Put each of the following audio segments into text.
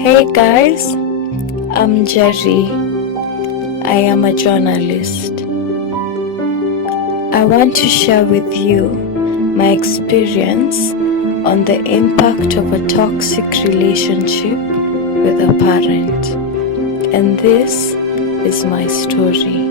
Hey guys, I'm Njeri. I am a journalist. I want to share with you my experience on the impact of a toxic relationship with a parent. And this is my story.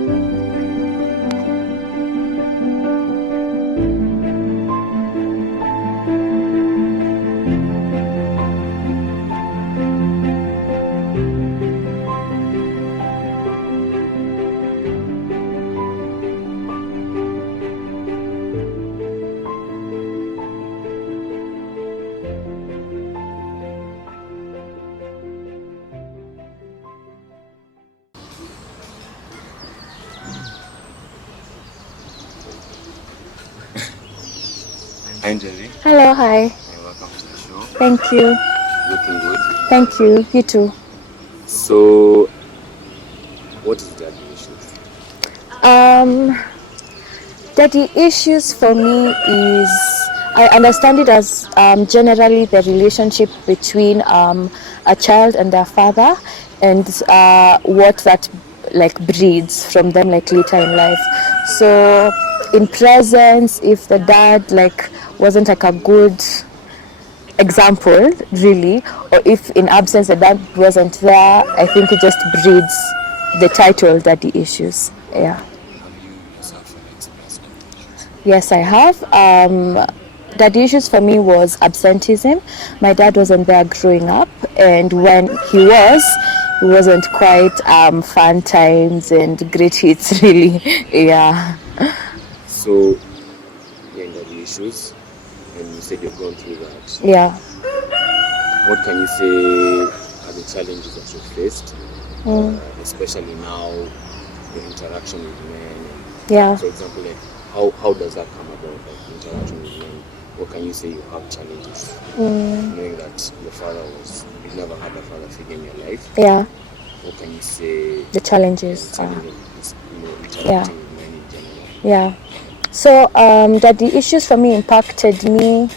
Hi Njeri. Hello, hi. Welcome to the show. Thank you. Looking good. Thank you. You too. So, what is daddy issues? Daddy issues for me is, I understand it as generally the relationship between a child and their father, and what that breeds from them later in life. So in presence, if the dad wasn't a good example really, or if in absence the dad wasn't there, I think it just breeds the title daddy issues. Yeah. Have you yourself experienced daddy issues? Yes, I have. Daddy issues for me was absenteeism. My dad wasn't there growing up, and when he was, it wasn't quite fun times and great hits really. Yeah. So, you're in daddy issues, and you said you've gone through that. Yeah. What can you say are the challenges that you faced, especially now, the interaction with men? Yeah. For example, how does that come about, interaction with men? What can you say you have challenges, knowing that your father you've never had a father figure in your life? Yeah. What can you say? The challenges. Interacting with men in general. Yeah. So daddy issues for me impacted me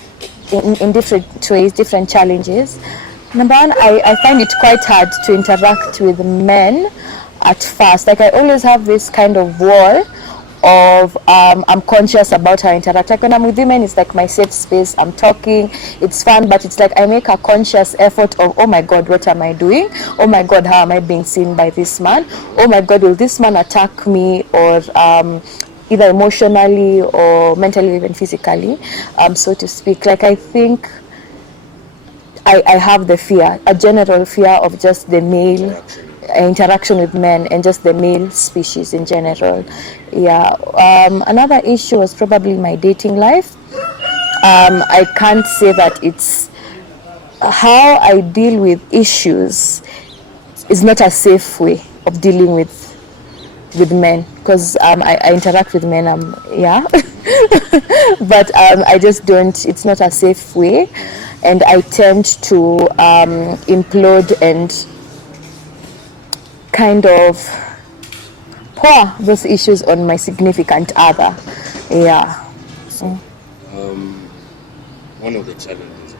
in different ways, different challenges. Number one, I find it quite hard to interact with men at first. I always have this kind of wall of I'm conscious about how I interact. When I'm with women, it's my safe space. I'm talking, it's fun, but it's I make a conscious effort of, oh my God, what am I doing? Oh my God, how am I being seen by this man? Oh my God, will this man attack me, or either emotionally or mentally, even physically, so to speak. I think I have the fear, a general fear of just the male interaction with men and just the male species in general. Yeah. Another issue was probably my dating life. I can't say that it's how I deal with issues is not a safe way of dealing with men, because I interact with men, but I just don't, it's not a safe way, and I tend to implode and kind of pour those issues on my significant other. Yeah. So, one of the challenges,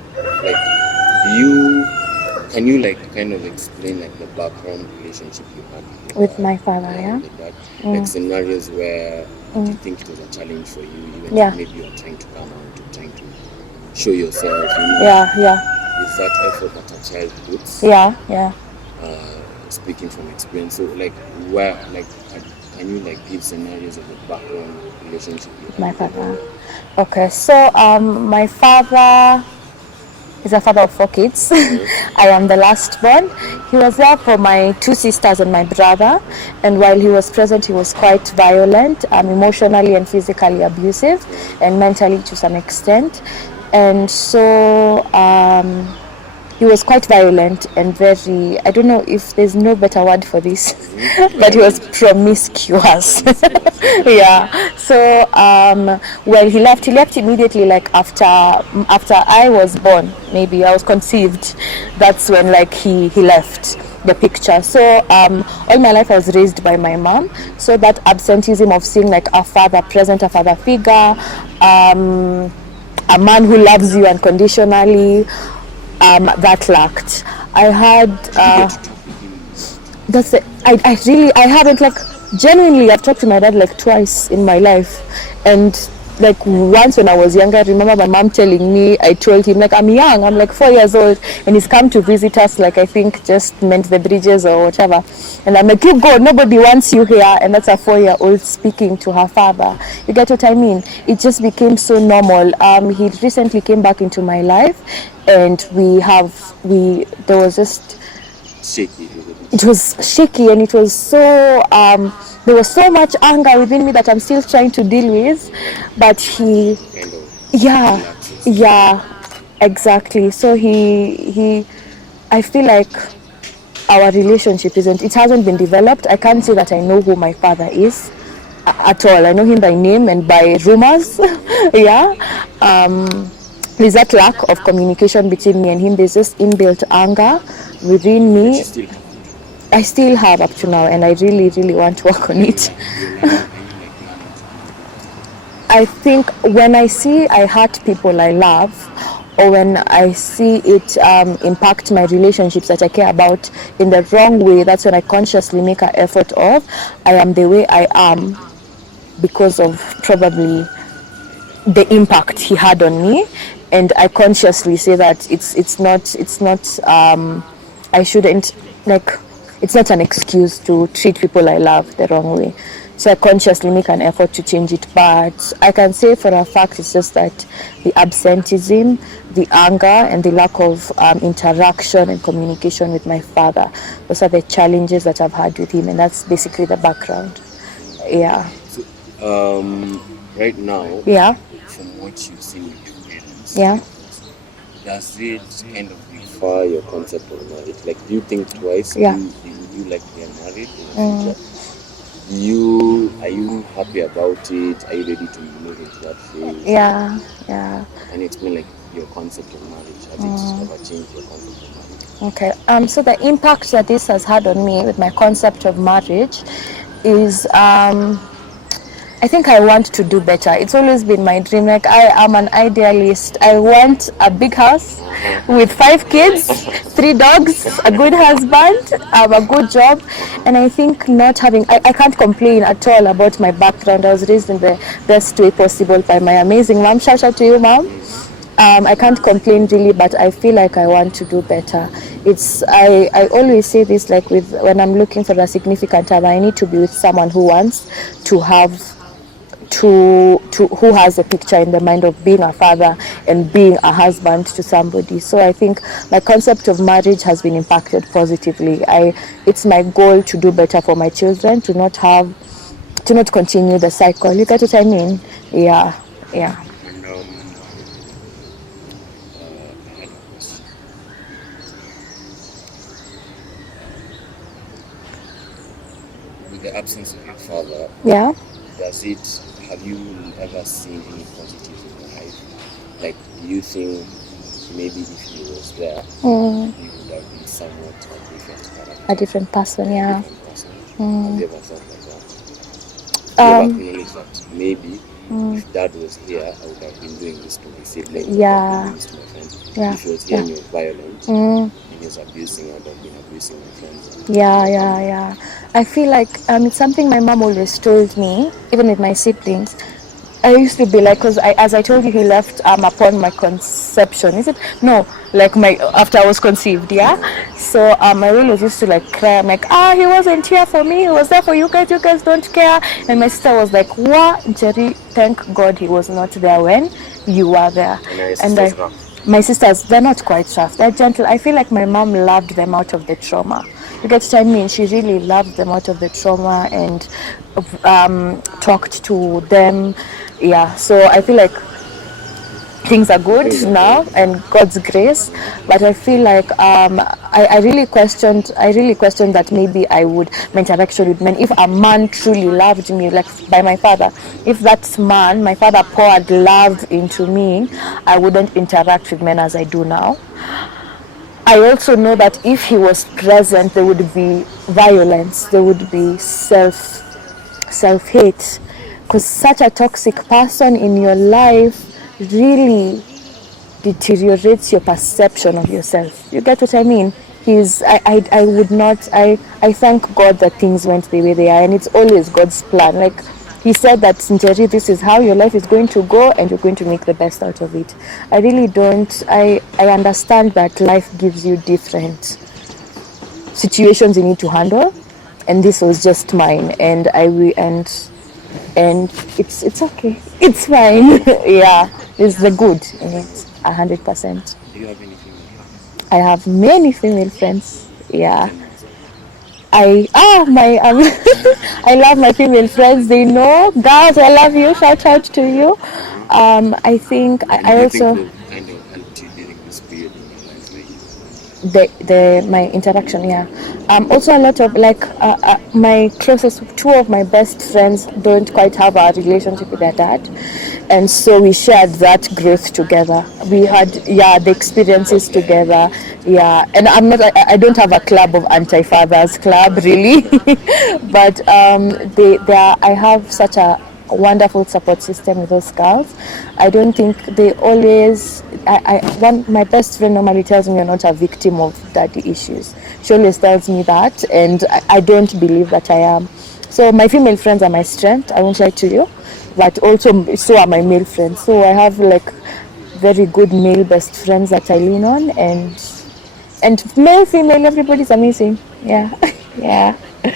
can you kind of explain the background relationship you had with my father? Yeah. Scenarios where you think it was a challenge for you, even maybe you're trying to come out, or trying to show yourself. Yeah. With that effort that a child puts. Yeah. Speaking from experience, so where can you give scenarios of the background relationship you have? My father. Okay, so my father is a father of 4 kids. I am the last born. He was there for my 2 sisters and my brother, and while he was present, he was quite violent, emotionally and physically abusive, and mentally to some extent. And so he was quite violent and very, I don't know if there's no better word for this, but he was promiscuous. Yeah. So well, he left immediately, after I was born. Maybe I was conceived. That's when he left the picture. So all my life I was raised by my mom. So that absenteeism of seeing a father present, a father figure, a man who loves you unconditionally, that lacked. I had Did you get to talk with him? that's it. I really I haven't like genuinely I've talked to my dad like twice in my life, and like once when I was younger, I remember my mom telling me, I told him like I'm young, I'm like 4 years old, and he's come to visit us, like I think just meant the bridges or whatever, and I'm like, you go, nobody wants you here. And that's a 4-year-old speaking to her father. You get what I mean? It just became so normal. He recently came back into my life, and we there was just Shaky. it was shaky, and it was so there was so much anger within me that I'm still trying to deal with, but he Kind of yeah relaxes. yeah exactly. So he I feel like our relationship isn't it hasn't been developed. I can't say that I know who my father is at all. I know him by name and by rumors. Yeah. There's that lack of communication between me and him. There's just inbuilt anger within But me. you still have to. I still have up to now, and I really, really want to work on it. Are you like learning to communicate? I think when I see I hurt people I love, or when I see it impact my relationships that I care about in the wrong way, that's when I consciously make an effort of I am the way I am because of probably the impact he had on me, and I consciously say that it's not I shouldn't like it's not an excuse to treat people I love the wrong way. So I consciously make an effort to change it, but I can say for a fact it's just that the absenteeism, the anger, and the lack of interaction and communication with my father, those are the challenges that I've had with him, and that's basically the background. Yeah. So, right now, Yeah. from what you've seen with your parents, Yeah. does it kind of refer your concept of marriage? Like, do you think twice? Yeah. Would you like to get married in the future? Are you happy about it? Are you ready to move into that phase? Yeah. Yeah. Can you explain like your concept of marriage? Has it ever changed your concept of marriage? Okay. So the impact that this has had on me with my concept of marriage is I think I want to do better. It's always been my dream. Like I am an idealist. I want a big house with 5 kids, 3 dogs, a good husband, a good job, and I think not having. I can't complain at all about my background. I was raised in the best way possible by my amazing mom. Shout out to you, mom. I can't complain really, but I feel like I want to do better. I always say this, like with when I'm looking for a significant other, I need to be with someone who wants to have to who has a picture in the mind of being a father and being a husband to somebody. So I think my concept of marriage has been impacted positively. It's my goal to do better for my children, to not continue the cycle. You get what I mean? Yeah. Yeah. And I had a question. With the absence of your father, Yeah. have you ever seen any positives in your life? Like, do you think maybe if he was there, he would have been somewhat a different character? A different person, yeah. Different person? Have you ever thought like that? Have you ever acknowledged that maybe if dad was here, I would have been doing this to my siblings, Yeah. I would have been doing this to my friends. Yeah. If he was here and he was violent, and he was abusing, I would have been abusing my friends. Yeah. I feel like it's something my mom always told me, even with my siblings. I used to be like, because as I told you, he left upon my conception. Is it? No, like after I was conceived, yeah. So I always used to like cry. I'm like, he wasn't here for me. He was there for you guys. You guys don't care. And my sister was like, what, Njeri? Thank God he was not there when you were there. And My sisters, they're not quite rough. They're gentle. I feel like my mom loved them out of the trauma. You get what I mean? She really loved them out of the trauma and talked to them. Yeah, so I feel like things are good now and God's grace, but I feel like I really questioned that maybe my interaction with men, if a man truly loved me like by my father, if that man, my father, poured love into me, I wouldn't interact with men as I do now. I also know that if he was present, there would be violence, there would be self-hate, because such a toxic person in your life really deteriorates your perception of yourself. You get what I mean? I would not, I thank God that things went the way they are, and it's always God's plan. Like he said that, Njeri, this is how your life is going to go and you're going to make the best out of it. I really don't, I understand that life gives you different situations you need to handle, and this was just mine, and and it's okay, it's fine. Yeah, it's the good in it, 100%. Do you have any female friends? I have many female friends. Yeah. Tell me some. My I love my female friends. They know, girls. I love you. Shout out to you. I think And I do you think also they've kind of helped you during this period in your life where you the my interaction. Yeah. Also a lot of like my closest, two of my best friends don't quite have a relationship with their dad, and so we shared that growth together. We had the experiences together. Yeah, and I don't have a club of anti-fathers club really, but I have such a wonderful support system with those girls. I don't think they always. My best friend normally tells me you're not a victim of daddy issues. She always tells me that, and I don't believe that I am. So my female friends are my strength. I won't lie to you, but also so are my male friends. So I have like very good male best friends that I lean on, and male, female, everybody's amazing. Yeah, yeah, and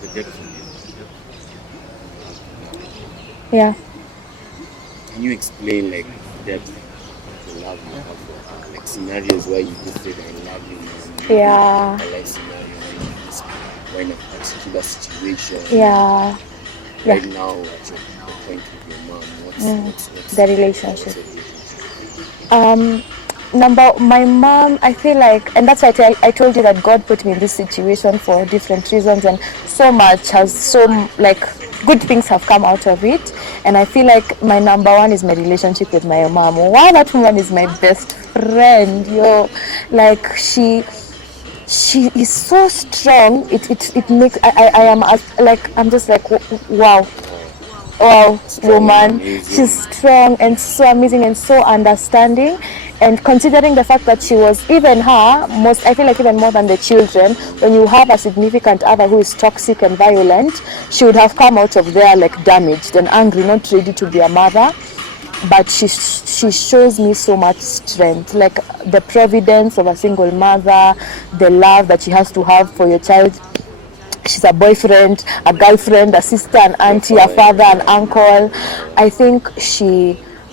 the depth of yeah. can you explain like the depth of the love you have for her? Like scenarios where you could say I love you now. Yeah. A life scenario where in a particular situation. Yeah, Right yeah. now at the point with your mom, what's The relationship. the My mom, I feel like, and that's why I told you that God put me in this situation for different reasons, and so much has like good things have come out of it. And I feel like my number one is my relationship with my mom. Wow, that woman is my best friend. Yo, like she is so strong. It makes I am like I'm just like wow. Wow, strong and woman. amazing? She's strong and so amazing and so understanding. And considering the fact that she was even her, I feel like even more than the children, when you have a significant other who is toxic and violent, she would have come out of there like damaged and angry, not ready to be a mother. But she shows me so much strength, like the providence of a single mother, the love that she has to have for your child. She's a boyfriend, a girlfriend, a sister, an auntie, a father, an uncle. I think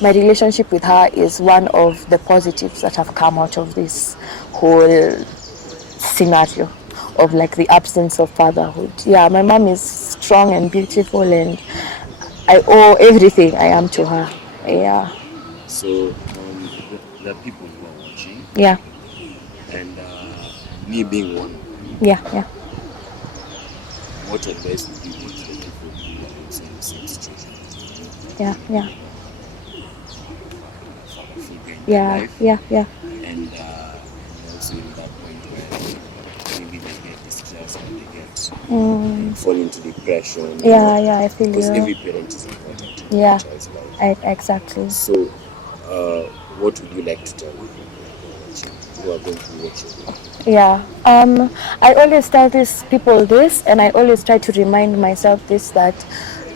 my relationship with her is one of the positives that have come out of this whole scenario of like the absence of fatherhood. Yeah, my mom is strong and beautiful, and I owe everything I am to her. Yeah. So the people who are watching, Yeah. and me being one, Yeah. Yeah. what advice would you give to the people who are also in the same situation? Yeah. Yeah. Father figure in their Yeah. life, Yeah. Yeah. and also in that point where maybe they get distressed or they fall into depression. Yeah. Yeah. I feel Because you. every parent is important in Yeah. a child's life. Exactly. So, what would you like to tell people who are going to watch it? Yeah. I always tell these people this, and I always try to remind myself this, that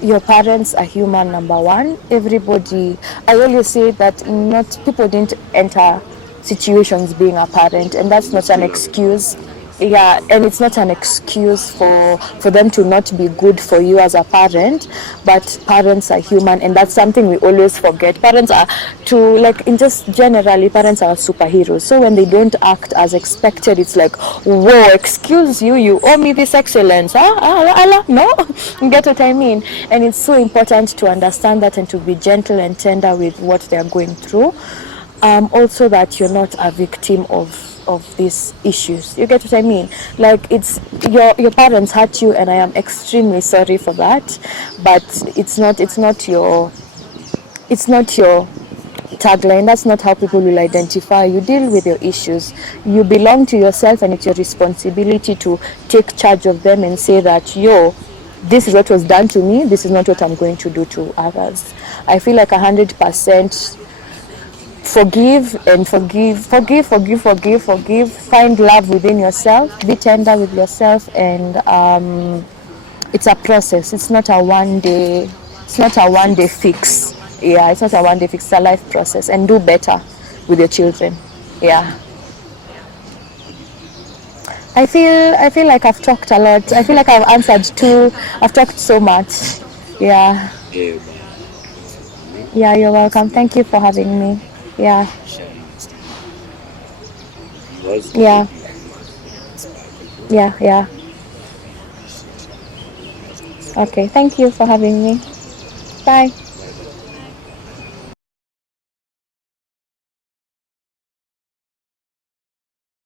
your parents are human, number one. Everybody, I always say that not people didn't enter situations being a parent, and that's not an excuse. Yeah, and it's not an excuse for them to not be good for you as a parent, but parents are human, and that's something we always forget. Parents are in just generally, parents are superheroes, so when they don't act as expected, it's like, whoa, excuse you, you owe me this excellence, no. You get what I mean? And it's so important to understand that and to be gentle and tender with what they're going through. Also that you're not a victim of these issues. You get what I mean? Like, it's your parents hurt you, and I am extremely sorry for that. But it's not your tagline. That's not how people will identify you. Deal with your issues. You belong to yourself, and it's your responsibility to take charge of them and say that, this is what was done to me. This is not what I'm going to do to others. I feel like 100% forgive and forgive. Find love within yourself. Be tender with yourself, and it's a process. It's not a one day. It's not a one day fix. Yeah, it's not a one day fix. It's a life process, and do better with your children. Yeah. I feel like I've talked a lot. I feel like I've answered too. I've talked so much. Yeah. Yeah, but thanks for coming. Yeah, you're welcome. Thank you for having me. Yeah. Sharing your story with the viewers. Yeah. Maybe you can inspire people. Yeah. Yeah. Appreciate you. Okay. Thank you for having me. Bye.